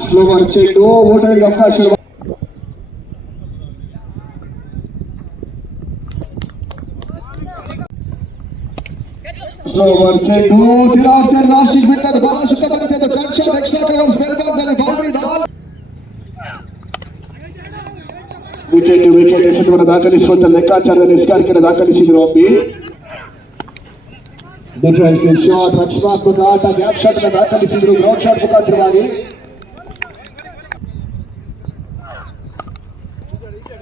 Slower ಚೆಂಡು ಓಟರಿಗೆ ಅವಕಾಶ slower ಚೆಂಡು ತಿಲಾವರ್ ಲಾಸ್ಟ್ ಬಿಡ್ತಾರೆ ಬಹಳ ಸುತ್ತ ಬರುತ್ತೆ ಅದು ಕಟ್ ಶಾಟ್ ಎಕ್ಸ್ಟ್ರಾ ಕವರ್ಸ್ ಮೇಲ್ಭಾಗದಲ್ಲಿ ಬೌಂಡ್ರಿ ಡಾಲ್ ವಿಕೆಟ್ ವಿಕೆಟ್ ಎಸೆತವನ್ನು ದಾಖಲಿಸುವಂತ ಲೆಕ್ಕಾಚಾರದಲ್ಲಿ ಎಸ್ಗಾರಿಕೆಯನ್ನು ದಾಖಲಿಸಿದ್ರು ಅಂಬಿ ಡಿಫೆನ್ಸಿವ್ ಶಾಟ್ ರಕ್ಷಣಾತ್ಮಕ ಆಟ ಗ್ಯಾಪ್ ಶಾಟ್ ಅನ್ನು ದಾಖಲಿಸಿದ್ರು ಗ್ರೌಂಡ್ ಶಾಟ್ ಮುಖಾಂತರವಾಗಿ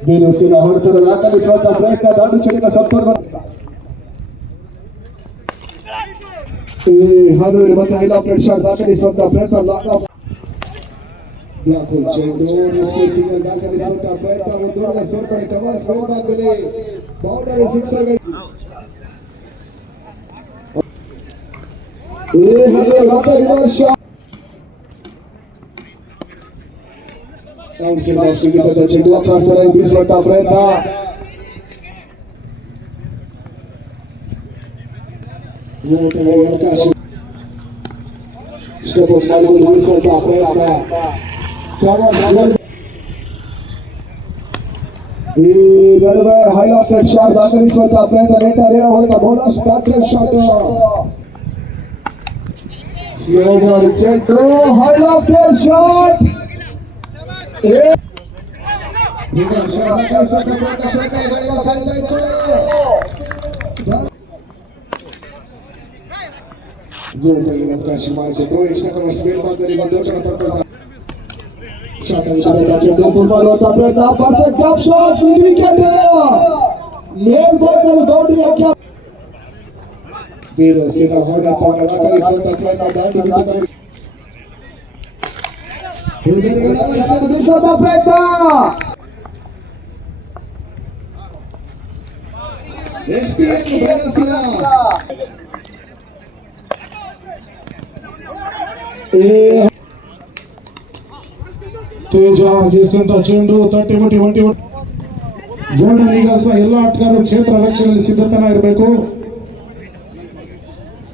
ಬೀರುಸಿನ ಹೊಡೆತದ ದಾಖಲಿಸುವಂತ ಪ್ರಯತ್ನ ದಾಡು ಚಳಿತ ಸಂಪೂರ್ಣ ಈ ಹದಿನೇಳು ಮತ್ತೆ ಹೈಲಾಪ್ಲೆಟ್ ಶಾಟ್ ದಾಖಲಿಸುವಂತ ಪ್ರಯತ್ನ ಲಾಕ್ ಆಫ್ ಬ್ಲಾಕು ಚೆಂಡು ರಿಸ್ಕಿ ಸಿಗ್ನಲ್ ದಾಖಲಿಸುವಂತ ಪ್ರಯತ್ನ ಒಂದು ದೊಡ್ಡ ಸೇರ್ಪಡೆ ಕವರ್ಸ್ ಮೇಲ್ಭಾಗದಲ್ಲಿ ಬೌಂಡರಿ ಸಿಕ್ಸರ್ ಈ ಹದಿನೇಳು ಮತ್ತೆ ರಿವರ್ಸ್ ಶಾಟ್ ಔಟ್ಸೈಡ್ ಆಫ್ ಸಿಗಿದ ಚೆಂಡು ಅಕ್ರಾಸ್ ದ ಲೈನ್ ಬೀಸುವಂತ ಪ್ರಯತ್ನ ಓಟದ ಅವಕಾಶ ಸ್ಟೆಪ್ ಅಪ್ ಮಾಡಿಕೊಂಡು ಬೀಸುವಂತ ಪ್ರಯತ್ನ ಕವರ್ ಈ ನಡುವೆ ಹೈ ಆಫ್ ಹೆಡ್ ಶಾಟ್ ದಾಖಲಿಸುವಂತ ಪ್ರಯತ್ನ ನೇಟ ನೇರ ಹೊಡೆದ ಬೋನಸ್ ಬ್ಯಾಕ್ ಹೆಡ್ ಶಾಟ್ ಸ್ಲೋವರ್ ಚೆಂಡು high off head shot ಅವಕಾಶ ಮಾಡಿದ್ರು ಇಷ್ಟಕರ ಸ್ಪೀಡ್ ಮಾದರಿ ಬಂದೋಟನ ಪಡ್ತಾರೆ ಪರ್ಫೆಕ್ಟ್ ಗ್ಯಾಪ್ ಶಾಟ್ ವಿಕೆಟ್ ಮೇಲ್ಭಾಗದಲ್ಲಿ ಬೌಂಡ್ರಿ ಹಾಕಿ ಬೀರಸಿನ ಹೊಡೆತವನ್ನು ದಾಖಲಿಸುವಂತ ಪ್ರಯತ್ನ ದಾಂಡು ಬಿಟ್ಟು ಬೀಸುವಂತ ಪ್ರಯತ್ನ ಎಸ್ ಪಿ ಎಸ್ ಬಯಲಸಿನ ತೇಜ ಗೀಸಂತ ಚೆಂಡು ತಟ್ಟೆ ಮುಟ್ಟಿ ಒಂಟಿ ಗೋಲ್ಡನ್ ನಿಗಾಸ ಎಲ್ಲ ಆಟಗಾರರು ಕ್ಷೇತ್ರ ರಕ್ಷಣೆಯಲ್ಲಿ ಸಿದ್ಧತನ ಇರಬೇಕು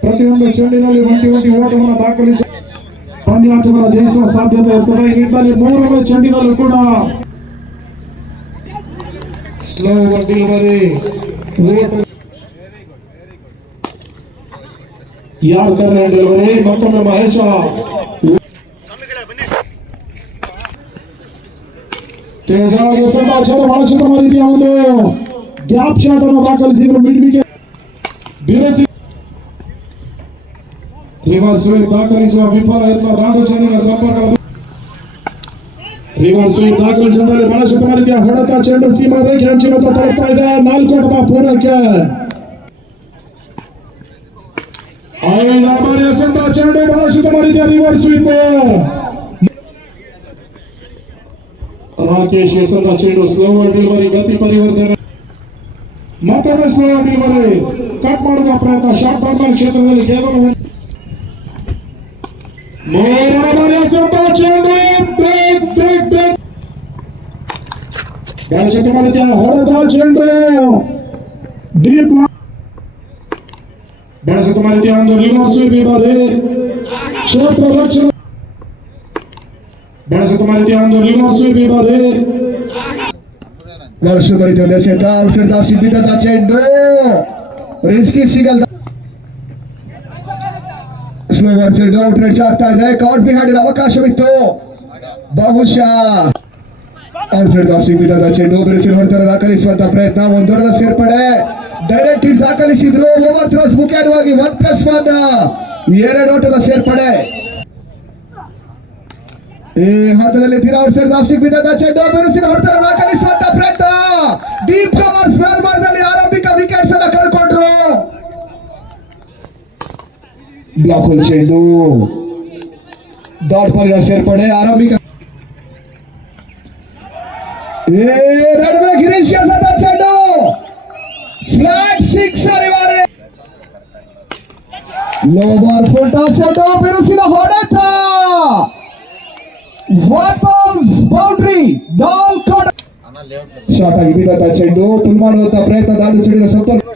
ಪ್ರತಿಯೊಂದು ಚೆಂಡಿನಲ್ಲಿ ಒಂಟಿ ಒಂಟಿ ಓಟವನ್ನು ದಾಖಲಿಸಿ ಪಂದ್ಯಾಟವನ್ನು ಜಯಿಸುವ ಸಾಧ್ಯತೆ ಇರ್ತದೆ. ಈ ನಿಟ್ಟಿನಲ್ಲಿ ಮೂರನೇ ಚೆಂಡಿನಲ್ಲೂ ಕೂಡ ಸ್ಲೋ ಡೆಲಿವರಿ ಓಟ. ಯಾರ್ ಕರ್ನೆ ಡೆಲಿವರಿ ಮತ್ತೊಮ್ಮೆ ಮಹೇಶ. ತೇಜಾಗಿ ಸದಾಚಾರ ಬಳಸುತ್ತ ರೀತಿಯ ಒಂದು? ಗ್ಯಾಪ್ ಶಾಟ್ ಅನ್ನು ದಾಖಲಿಸಿದ್ರು ಮಿಡ್ ವಿಕೆಟ್ ಬೀರಸಿ ರಿವರ್ಸ್ ಸ್ವೀಪ್ ದಾಖಲಿಸುವ ವಿಫಲ ಯತ್ನ ನಾಡು ಚೆಂಡಿನ ಸಂಪರ್ಕ ರಿವರ್ಸ್ ಸ್ವೀಪ್ ದಾಖಲಿಸಿದಲ್ಲಿ ಬಳಸುತ್ತ ರೀತಿಯ ಹೊಡೆತ ಚೆಂಡು ಸೀಮಾ ರೇಖೆ ಅಂಚಿನತ್ತ ತಲುಪ್ತಾ ಇದೆ. ನಾಲ್ಕು ಓಟದ ಪೂರ್ಣಕ್ಕೆ. ಎಸೆತ ಚೆಂಡು ಬಳಸುತ್ತ ಮಾಡಿದೆ ರಿವರ್ಸ್ ಸ್ವೀಪ್ ರಾಕೇಶ್ ಎಸೆದ ಚೆಂಡು ಸ್ಲೋವರ್ ಡಿಲಿವರಿ ಗತಿ ಪರಿವರ್ತನೆ. ಮತ್ತೊಮ್ಮೆ ಸ್ಲೋವರ್ ಡಿಲಿವರಿ ಕಟ್ ಮಾಡುವ ಪ್ರಯತ್ನ. ಶಾರ್ಟ್ ಟರ್ಮ್ ಕ್ಷೇತ್ರದಲ್ಲಿ ಕೇವಲ ಒಂದು- ಮೂರನೇ ಬಾರಿ ಎಸೆತ ಚೆಂಡು ಬ್ರೇಕ್ ಬ್ರೇಕ್ ಬ್ರೇಕ್ ಬಳಸುತ್ತ ಮಾಡಿದ್ಯ ಹೊಡೆದ ಚೆಂಡು ಡೀಪ್ ಬಳಸುತ್ತ ಮಾಡಿದ್ಯ ಒಂದು ರಿವರ್ಸ್ ಸ್ವೀಪ್ ಈ ಬಾರಿ ಕ್ಷೇತ್ರ ರಕ್ಷಣೆ ಬಳಸುತ್ತ ಮಾಡಿದ್ಯ ಒಂದು ರಿವರ್ಸ್ ಸ್ವೀಪ್ ಈ ಬಾರಿ ವರ್ಷ ಬರೀತದೆ ಸೆಟ್ ಔಟ್ಫೀಲ್ಡ್ ಆಫ್ ಸಿದ್ದಿದ್ದ ಚೆಂಡು ರಿಸ್ಕಿ ಸಿಗಲ್ ಸ್ಲೋವರ್ ಚೆಂಡು ಔಟ್ ಆಗ್ತಾ ಇದೆ ಕೌಂಟ್ ಬಿಹೈಂಡ್ ಅವಕಾಶವಿತ್ತು ಬಹುಶಃ ಸಿದ್ದಿದ್ದ ಚೆಂಡು ಬಿರುಸಿನ ಹೊಡೆತ ದಾಖಲಿಸುವಂತ ಪ್ರಯತ್ನ ಒಂದು ದೊಡ್ಡ ಸೇರ್ಪಡೆ ಡೈರೆಕ್ಟ್ ಹಿಟ್ ದಾಖಲಿಸಿದ್ರು ಓವರ್ ಥ್ರೋಸ್ ಮುಖ್ಯವಾಗಿ ಒನ್ ಪ್ಲಸ್ ಒನ್ ಎರಡು ಓಟದ ಸೇರ್ಪಡೆ. ಈ ಹಂತದಲ್ಲಿ ತೀರಾ ಔಟ್ಸೈಡ್ ಆಫ್ ಬಿದ್ದ ಚೆಂಡು ಬಿರುಸಿನ ಹೊಡೆತರ ದಾಖಲಿಸುವಂತ ಪ್ರಯತ್ನ. ಡೀಪ್ ಕವರ್ ಸ್ಪೇರ್ ಮಾರ್ಗದಲ್ಲಿ ಆರಂಭಿಕ ವಿಕೆಟ್ಸ್ ಅನ್ನ ಕಳ್ಕೊಂಡ್ರು ಬ್ಲಾಕ್ ಹೋಲ್ ಚೆಂಡು ಡಾಟ್ ಬಾಲ್ಗಳ ಸೇರ್ಪಡೆ ಆರಂಭಿಕ ಏ ನಡುವೆ ಗಿರೀಶ್ ಎಸೆದ ಚೆಂಡು ಫ್ಲಾಟ್ ಸಿಕ್ಸ್ ಅನಿವಾರ್ಯ ಲೋ ಬಾರ್ ಫುಲ್ ಟಾಸ್ ಚೆಂಡು ಬಿರುಸಿನ ಹೊಡೆತ ವಾಪಸ್ ಬೌಂಡ್ರಿ ದಾಲ್ ಕಟ್ ಶಾರ್ಟ್ ಆಗಿ ಬಿದ್ದಂತ ಚೆಂಡು ಪುಲ್ ಮಾಡುವಂತ ಪ್ರಯತ್ನ ದಾಳಿ ಚೆಂಡಿನ ಸಂಪರ್ಕ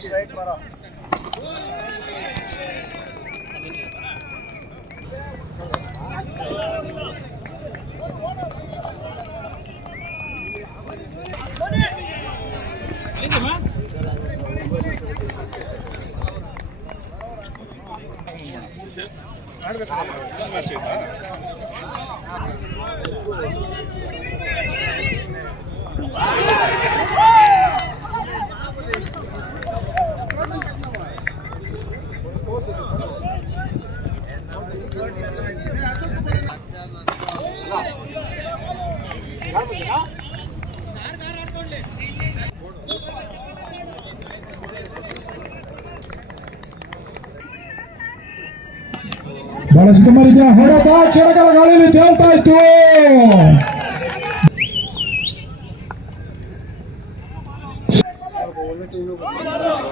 ಬಹಳ ಸುತ್ತಮ ರೀತಿಯ ಹೊಡೆತ ಕ್ಷಣಗಳ ಗಾಳಿಯಲ್ಲಿ ತೇಲ್ತಾ ಇತ್ತು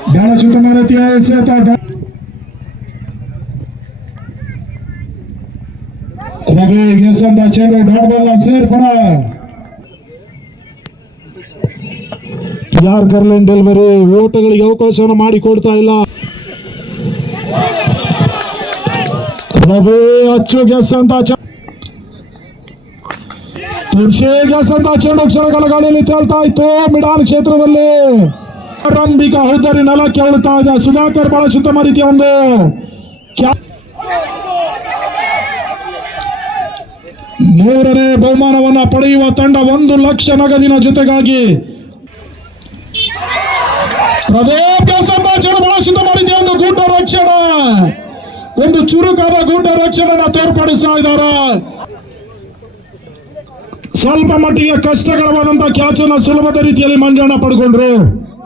ಬಹಳ ಸುತ್ತಮ ರೀತಿಯ ಎಸೆತ ಗೆಸಂದ ಚೆಂಡು ಡಾಟ್ ಬಾಲ್ ಸೇರ್ಪಡ ಯಾರ್ ಕರ್ಲೆನ್ ಡೆಲಿವರಿ ಓಟಗಳಿಗೆ ಅವಕಾಶವನ್ನು ಮಾಡಿಕೊಡ್ತಾ ಇಲ್ಲ. ರವಿ, ಅಚ್ಚು ಗೆಸ್ ಅಂತ ತುರ್ಷಿ ಗೆಸ್ ಅಂತ ಚೆಂಡು ಕ್ಷಣಗಳ ಗಾಳಿಯಲ್ಲಿ ತೇಲ್ತಾ ಇತ್ತು ಮಿಡಾನ್ ಕ್ಷೇತ್ರದಲ್ಲಿ. ಆರಂಭಿಕ ಹುದ್ದರಿ ನೆಲಕ್ಕೆ ಕೇಳ್ತಾ ಇದೆ. ಸುಧಾಕರ್ ಬಹಳ ಉತ್ತಮ ರೀತಿಯ ಒಂದು ಮೂರನೇ ಬಹುಮಾನವನ್ನ ಪಡೆಯುವ ತಂಡ ಒಂದು ಲಕ್ಷ ನಗದಿನ ಜೊತೆಗಾಗಿ ಉತ್ತಮ ರೀತಿಯ ಒಂದು ಗೂಟ ರಕ್ಷಣೆ. ಒಂದು ಚುರುಕಾದ ಗೂಟ ರಕ್ಷಣೆನ ತೋರ್ಪಡಿಸ್ತಾ ಇದ್ದಾರೆ. ಸ್ವಲ್ಪ ಮಟ್ಟಿಗೆ ಕಷ್ಟಕರವಾದಂತ ಕ್ಯಾಚ್ ಅನ್ನ ಸುಲಭದ ರೀತಿಯಲ್ಲಿ ಮಂಜಣ್ಣ ಪಡ್ಕೊಂಡ್ರು.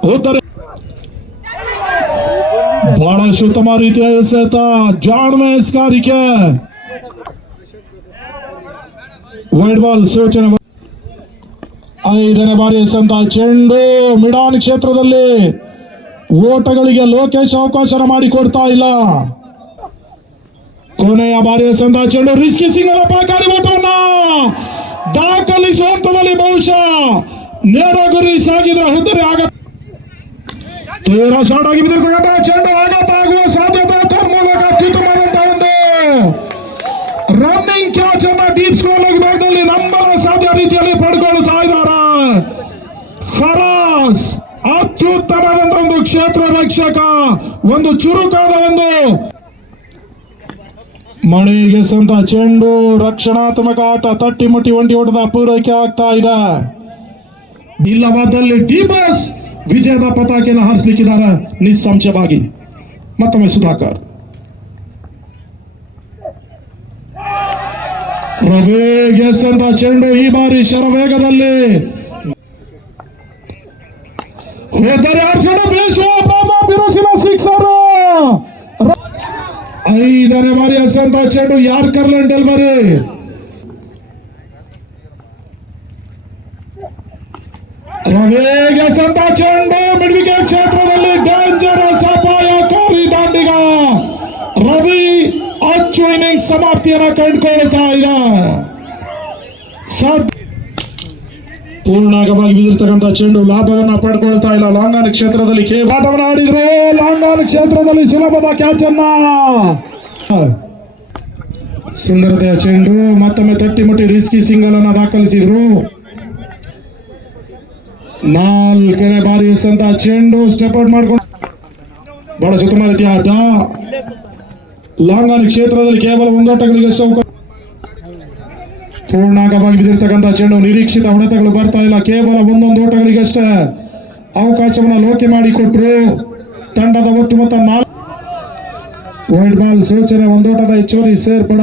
ಹೋದರೆ ಬಹಳಷ್ಟು ಉತ್ತಮ ರೀತಿಯ ಎಸೆತ. ಜಾಣ್ಮೆ ಎಸ್ಕಾರಿಕೆ ವೈಡ್ ಬಾಲ್ ಸೂಚನೆ ಐದನೇ ಬಾರಿ ಎಸೆಂತ ಚೆಂಡು ಮಿಡಾನ್ ಕ್ಷೇತ್ರದಲ್ಲಿ ಓಟಗಳಿಗೆ ಲೋಕೇಶ್ ಅವಕಾಶ ಮಾಡಿಕೊಡ್ತಾ ಇಲ್ಲ. ಕೊನೆಯ ಬಾರಿ ಸಂದ ಚೆಂಡು ರಿಸ್ಕಿ ಸಿಂಗಲ್ ಅಪಾಯಕಾರಿ ಓಟವನ್ನ ದಾಖಲಿಸುವ ಬಹುಶಃ ನೇರ ಗುರಿ ಸಾಗಿದ್ರೆ ಹುದ್ದರಿ ಆಗ ತೀರಾ ಶಾರ್ಟ್ ಆಗಿ ಬಿದ್ದಿರ್ತಕ್ಕಂಥ ಚೆಂಡು ಆಗುವ ಸಾಧ್ಯತೆ ತನ್ಮೂಲಕ ಅತ್ಯುತ್ತಮವಾದಂತಹ ಒಂದು ರನ್ನಿಂಗ್ ಕ್ಯಾಚ್ ಅನ್ನ ಡೀಪ್ ಸ್ಕೋರ್ ಭಾಗದಲ್ಲಿ ನಂಬಲ ಸಾಧ್ಯ ರೀತಿಯಲ್ಲಿ ಪಡ್ಕೊಳ್ತಾ ಇದ್ದಾರೆ ಫರಾಸ್ ಅತ್ಯುತ್ತಮವಾದಂತ ಒಂದು ಕ್ಷೇತ್ರ ರಕ್ಷಕ ಒಂದು ಚುರುಕಾದ ಒಂದು. ಮಣಿಗೆ ಸಂತ ಚೆಂಡು ರಕ್ಷಣಾತ್ಮಕ ಆಟ ತಟ್ಟಿ ಮುಟ್ಟಿ ಒಂಟಿ ಓಟದ ಪೂರೈಕೆ ಆಗ್ತಾ ಇದೆ. ಇಲ್ಲವಾದಲ್ಲಿ ಡಿಬಸ್ ವಿಜಯದ ಪತಾಕೆಯನ್ನು ಹಾರಿಸಲಿಕ್ಕಿದ್ದಾರೆ ನಿಸ್ಸಂಶಯವಾಗಿ. ಮತ್ತೊಮ್ಮೆ ಸುಧಾಕರ್. ರವಿ ಸಂತ ಚೆಂಡು ಈ ಬಾರಿ ಶರವೇಗದಲ್ಲಿ. ಹೋದರೆ ಆ ಚೆಂಡು ಬೀಸುವ ಪ್ರಯತ್ನ ಬಿರುಸಿನ ಸಿಕ್ಸರ್. ಐದನೇ ಬಾರಿ ಹಸಂತ ಚೆಂಡು ಯಾರ್ ಕರ್ಲನ್ ಡೆಲ್ವರಿ? ರವಿಗೆ ಸಂತ ಚೆಂಡು, ಮಿಡ್ವಿಕೆ ಕ್ಷೇತ್ರದಲ್ಲಿ ಡೇಂಜರಸ್ ಅಪಾಯಕಾರಿ ದಾಂಡಿಗ. ರವಿ ಅಚ್ಚು ಇನ್ನಿಂಗ್ ಸಮಾಪ್ತಿಯನ್ನು ಕಂಡುಕೊಳ್ತಾ ಇದೆ ಸದ್ ಪೂರ್ಣಾಗವಾಗಿ ಬಿದ್ದಿರ್ತಕ್ಕಂಥ ಚೆಂಡು ಲಾಭವನ್ನ ಪಡ್ಕೊಳ್ತಾ ಇಲ್ಲ. ಲಾಂಗಾನ ಕ್ಷೇತ್ರದಲ್ಲಿ ಆಟವನ್ನು ಆಡಿದ್ರು ಲಾಂಗಾನ ಕ್ಷೇತ್ರದಲ್ಲಿ ಸುಲಭದ ಕ್ಯಾಚ್ ಅನ್ನ ಸುಂದರತೆಯ ಚೆಂಡು, ಮತ್ತೊಮ್ಮೆ ತಟ್ಟಿ ಮುಟ್ಟಿ ರಿಸ್ಕಿ ಸಿಂಗಲ್ ಅನ್ನ ದಾಖಲಿಸಿದ್ರು. ನಾಲ್ಕನೇ ಬಾರಿ ಸಂತ ಚೆಂಡು ಸ್ಟೆಪ್ ಔಟ್ ಮಾಡ್ಕೊಂಡು. ಬಹಳ ಸುತ್ತಮಾರಿತಿ ಆಟ ಲಾಂಗಾನ ಕ್ಷೇತ್ರದಲ್ಲಿ ಕೇವಲ ಒಂದೋಟಗಳಿಗೆ ಅವಕಾಶ ಪೂರ್ಣಾಂಗವಾಗಿ ಬಿದ್ದಿರ್ತಕ್ಕಂಥ ಚೆಂಡು ನಿರೀಕ್ಷಿತ ಹೊಡೆತಗಳು ಬರ್ತಾ ಇಲ್ಲ. ಕೇವಲ ಒಂದೊಂದು ಓಟಗಳಿಗಷ್ಟೇ ಅವಕಾಶವನ್ನು ಲೋಕೆ ಮಾಡಿಕೊಟ್ರು. ತಂಡದ ಒಟ್ಟು ಮೊತ್ತ ನಾಲ್ಕು. ವೈಟ್ ಬಾಲ್ ಸೂಚನೆ ಒಂದೋಟದ ಹೆಚ್ಚುವರಿ ಸೇರ್ಪಡ.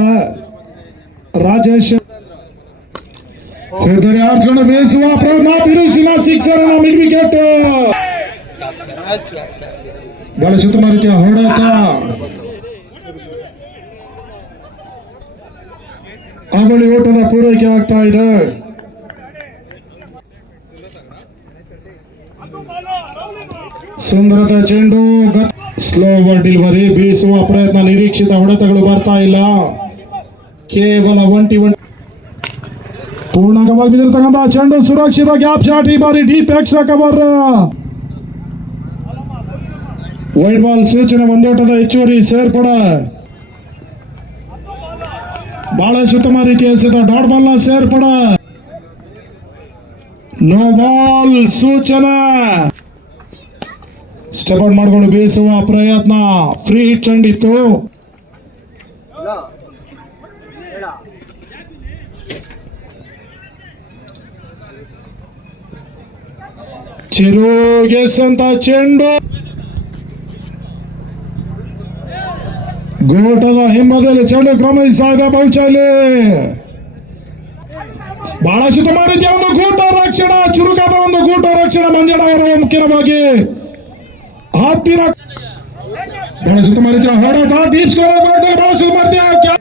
ರಾಜೇಶ್ ಹೋದರೆ ಆರ್ಸ್ಕೊಂಡು ಬೇಯಿಸುವ ಬಿರುಸಿನ ಸಿಕ್ಸರ್ ಮಿಡ್ ವಿಕೆಟ್. ರೀತಿಯ ಹೊಡೆತ ಅವಳಿ ಓಟದ ಪೂರೈಕೆ ಆಗ್ತಾ ಇದೆ. ಸುಂದರದ ಚೆಂಡು ಸ್ಲೋ ಓವರ್ ಡಿಲಿವರಿ ಬೀಸುವ ಪ್ರಯತ್ನ ನಿರೀಕ್ಷಿತ ಹೊಡೆತಗಳು ಬರ್ತಾ ಇಲ್ಲ. ಕೇವಲ ಒಂಟಿ ಒಂಟಿ ಪೂರ್ಣಾಂಗವಾಗಿ ಬಿದ್ದಿರ್ತಕ್ಕಂಥ ಚೆಂಡು ಸುರಕ್ಷಿತ ಗ್ಯಾಪ್ ಶಾಟ್ ಈ ಬಾರಿ deep extra cover wide ball ಸೂಚನೆ ಒಂದೋಟದ ಹೆಚ್ಚುವರಿ ಸೇರ್ಪಡ. ಬಹಳ ಉತ್ತಮ ರೀತಿಯ ಡಾಟ್ ಬಾಲ್ನ ಸೇರ್ಪಡ. ನೋ ಬಾಲ್ ಸೂಚನೆ. ಸ್ಟೆಪ್ ಔಟ್ ಮಾಡ್ಕೊಂಡು ಬೀಸುವ ಪ್ರಯತ್ನ. ಫ್ರೀ ಹಿಟ್ ಇತ್ತು ಚಿರುಗೆಸ್ ಅಂತ ಚೆಂಡು. ಗೋಟದ ಹಿಂಬದಲ್ಲಿ ಚೆಂಡು ಕ್ರಮಿಸ್ತಾ ಇದೆ ಬಹುಶಲ್ಲಿ ಬಹಳ ರೀತಿಯ ಒಂದು ಗೂಟ ರಕ್ಷಣಾ, ಚುರುಕಾದ ಒಂದು ಗೂಟ ರಕ್ಷಣಾ ಮಂಜಣ್ಣ ಅವರ ಮುಖ್ಯವಾಗಿ ಹತ್ತಿರ ಬಹಳ ಸುತ್ತಮ ಹೋರಾಟ ಹೊಡೆತ ಡೀಪ್ ಸ್ಕೋರ್ ಭಾಗದಲ್ಲಿ ಬಹಳ ಸುತ್ತಮ ಯಾರ್ ಕ್ಯಾ-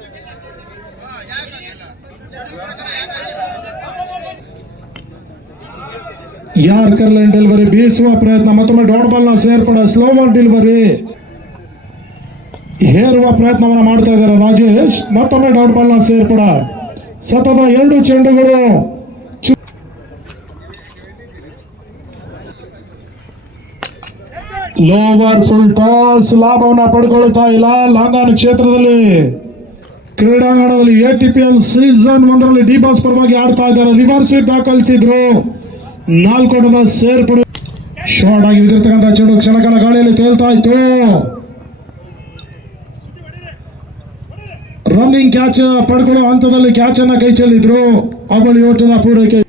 ಯಾರ್ಕರ್ ಲೈನ್ ಡೆಲಿವರಿ? ಬೀಸುವ ಪ್ರಯತ್ನ ಮತ್ತೊಮ್ಮೆ ಡಾಟ್ ಬಾಲ್ನ ಸೇರ್ಪಡೆ ಸ್ಲೋ ಬಾಲ್ ಡೆಲಿವರಿ. ಹೇರುವ ಪ್ರಯತ್ನವನ್ನು ಮಾಡ್ತಾ ಇದ್ದಾರೆ ರಾಜೇಶ್, ಮತ್ತೊಮ್ಮೆ ಡೌಟ್ನ ಸೇರ್ಪಡ. ಸತತ ಎರಡು ಚೆಂಡುಗಳು. Lower full toss. ಲಾಭವನ್ನ ಪಡ್ಕೊಳ್ತಾ ಇಲ್ಲ ಲಾಂಗಾನ್ ಕ್ಷೇತ್ರದಲ್ಲಿ. ಕ್ರೀಡಾಂಗಣದಲ್ಲಿ A T P L season ಒಂದರಲ್ಲಿ ಡಿ ಬಾಸ್ ಪರವಾಗಿ ಆಡ್ತಾ ಇದ್ದಾರೆ. ರಿವರ್ಸ್ ದಾಖಲಿಸಿದ್ರು. ನಾಲ್ಕು ಸೇರ್ಪಡೆ. ಶಾರ್ಟ್ ಆಗಿ ಬಿದ್ದಿರ್ತಕ್ಕಂಥ ಚೆಂಡು ಕ್ಷಣಕಾಲ ಗಾಳಿಯಲ್ಲಿ ತೇಲ್ತಾ ಇತ್ತು. ರನ್ನಿಂಗ್ ಕ್ಯಾಚ್ ಪಡ್ಕೊಳ್ಳೋ ಹಂತದಲ್ಲಿ ಕ್ಯಾಚ್ ಅನ್ನ ಕೈ ಚೆಲ್ಲಿದ್ರು. ಅವಳಿ ಓಟದ ಪೂರೈಕೆ.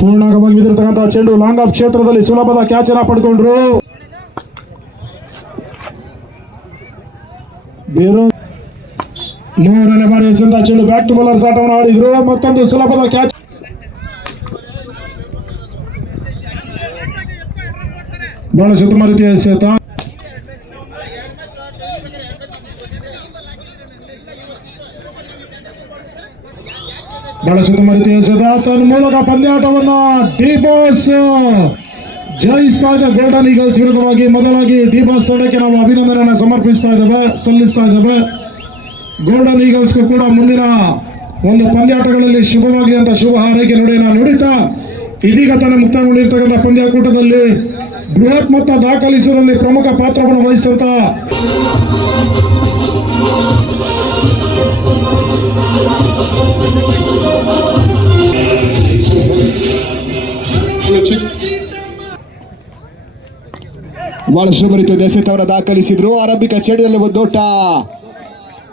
ಪೂರ್ಣಾಂಗವಾಗಿ ಬಿದ್ದಿರತಕ್ಕಂತಹ ಚೆಂಡು ಲಾಂಗ್ ಆಫ್ ಕ್ಷೇತ್ರದಲ್ಲಿ ಸುಲಭದ ಕ್ಯಾಚ್ ಅನ್ನ ಪಡ್ಕೊಂಡ್ರು. ಮೂರನೇ ಬಾರಿ ಎಸೆದ ಚೆಂಡು ಬ್ಯಾಕ್ ಟು ಬೌಲರ್ಸ್ ಆಟವನ್ನು ಆಡಿದ್ರು. ಮತ್ತೊಂದು ಸುಲಭದ ಕ್ಯಾಚ್ ಬಹಳ ಸುತ್ತಮ ರೀತಿಯ ಎಸೆತ. ಸುತ್ತಮ ರೀತಿಯ ತನ್ನ ಮೂಲಕ ಪಂದ್ಯಾಟವನ್ನ ಡಿ ಬಾಸ್ ಜಯಿಸ್ತಾ ಇದೆ ಗೋಲ್ಡನ್ ಈಗಲ್ಸ್ ವಿರುದ್ಧವಾಗಿ ಮೊದಲಾಗಿ ಡಿ ಬಾಸ್ ತಂಡಕ್ಕೆ ನಾವು ಅಭಿನಂದನೆಯನ್ನು ಸಮರ್ಪಿಸ್ತಾ ಇದ್ದೇವೆ, ಸಲ್ಲಿಸ್ತಾ ಇದ್ದೇವೆ. ಗೋಲ್ಡನ್ ಈಗಲ್ಸ್ಗೂ ಕೂಡ ಮುಂದಿನ ಒಂದು ಪಂದ್ಯಾಟಗಳಲ್ಲಿ ಶುಭವಾಗಲಿ ಅಂತ ಶುಭ ಹಾರೈಕೆ ನುಡಿಯನ್ನು ನುಡಿತಾ, ಇದೀಗ ತಾನೇ ಮುಕ್ತಾಯಗೊಂಡಿರ್ತಕ್ಕಂಥ ಪಂದ್ಯಾಕೂಟದಲ್ಲಿ ಬೃಹತ್ ಮೊತ್ತ ದಾಖಲಿಸುವುದರಲ್ಲಿ ಪ್ರಮುಖ ಪಾತ್ರವನ್ನು ವಹಿಸಿದಂತ ಬಹಳ ಶುಭ ರೀತಿಯ ದೆಸೆತ್ ಅವರ ದಾಖಲಿಸಿದ್ರು ಆರಂಭಿಕ ಚೆಂಡಿನಲ್ಲಿ ಒಂದು ದೊಡ್ಡ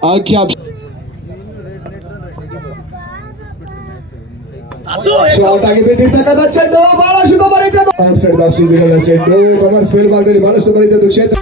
ಅಂಕಿಅಂಶ ಶಾರ್ಟ್ ಆಗಿ ಬಿದ್ದಿರ್ತಕ್ಕಂಥ ಚೆಂಡು ಬಹಳ ಶುಭ ರೀತಿಯ ಔಟ್ ಸೈಡ್ ದಾಫ್ ಚೆಂಡು ಕಮರ್ಸ್ ಮೇಲ್ಭಾಗದಲ್ಲಿ ಬಹಳ ಶುಭ ರೀತಿಯ ಕ್ಷೇತ್ರ